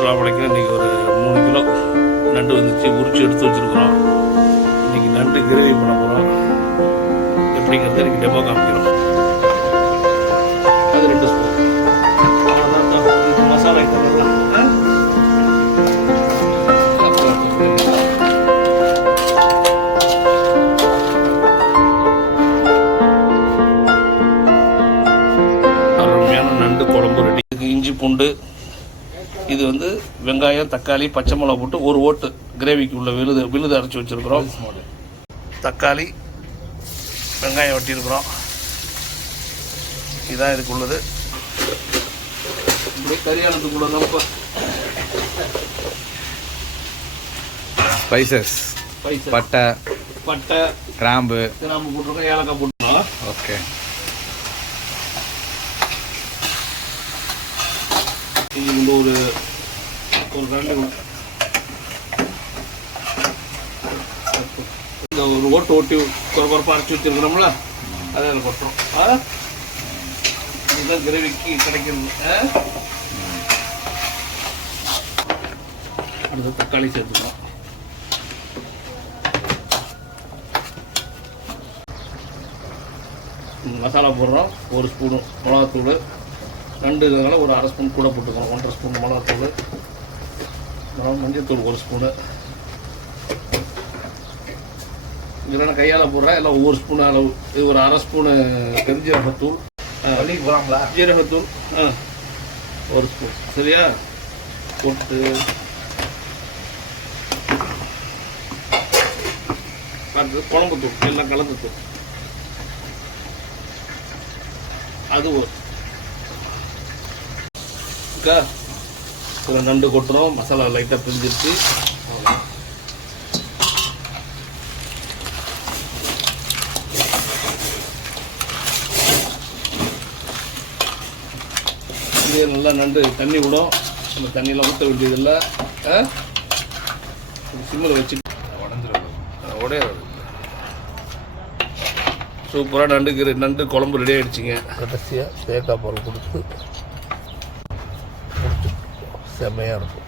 அஸ்லாம் வலைக்கும் இன்றைக்கி ஒரு மூணு கிலோ நண்டு வந்துச்சு. உரிச்சு எடுத்து வச்சுருக்குறோம். இன்றைக்கி நண்டு கிரேவி பண்ண போகிறோம் எப்படிங்கிறத இன்றைக்கி டெமோ காமிக்கிறோம். அது ரெண்டு ஸ்பூன் மசாலா அருமையான நண்டு குழம்பு ரெடி. இஞ்சி பூண்டு இது வந்து வெங்காயம் தக்காளி பச்சை மிளகா போட்டு ஒரு ஓட்டு கிரேவிக்கு உள்ள விழுது விழுது அரைச்சி வச்சுருக்குறோம். தக்காளி வெங்காயம் வெட்டியிருக்கிறோம். இதான் இதுக்கு உள்ளது கரியானத்துக்குள்ள நம்ம ஸ்பைசஸ் பைசா பட்டை. பட்டை. கிராம்பு. கிராம்பு போட்டிருக்கோம் ஏலக்காய் போட்டுருக்கோம். ஓகே இது ஒரு ஒரு ரெண்டு இந்த ஒரு ஓட்டு ஓட்டி குறப்பாக அரைச்சி வச்சிருக்கிறோம்ல அதை அதில் கொட்டுறோம் ஆ இதுதான் கிரேவிக்கு கிடைக்கிறது அடுத்து தக்காளி சேர்த்துக்கலாம் மசாலா போடுறோம் ஒரு ஸ்பூனு மிளகாத்தூள் ரெண்டு இதனால் ஒரு அரை ஸ்பூன் கூட போட்டுக்கணும் ஒன்றரை ஸ்பூன் மிளகாத்தூள் அப்புறம் மஞ்சள்தூள் ஒரு ஸ்பூனு. இதெல்லாம் கையால் போடுறேன் எல்லாம் ஒவ்வொரு ஸ்பூன் அளவு. இது ஒரு அரை ஸ்பூனு பெருஞ்சீரகத்தூள். ஆ, பள்ளிக்கு போகலாங்களா ஜீரகத்தூள் ஆ ஒரு ஸ்பூன். சரியா? போட்டு. குழம்பு தூள் எல்லாம் கலந்து தூள். அது ஒரு. இதில் நண்டு கொட்டுறோம். மசாலா லைட்டாக பிரிஞ்சிருச்சு. இதே நல்லா நண்டு தண்ணி விடும். நம்ம தண்ணியெல்லாம் ஊற்ற வேண்டியதில்லை. சிம்மில் வச்சு உடையாது சூப்பராக நண்டுக்கு நண்டு குழம்பு ரெடி ஆகிடுச்சிங்க கடைசியாக தேக்காய் பால் கொடுத்து. செம்மையாக இருக்கும்.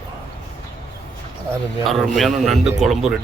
அருமையான நண்டு குழம்பு ரெடி.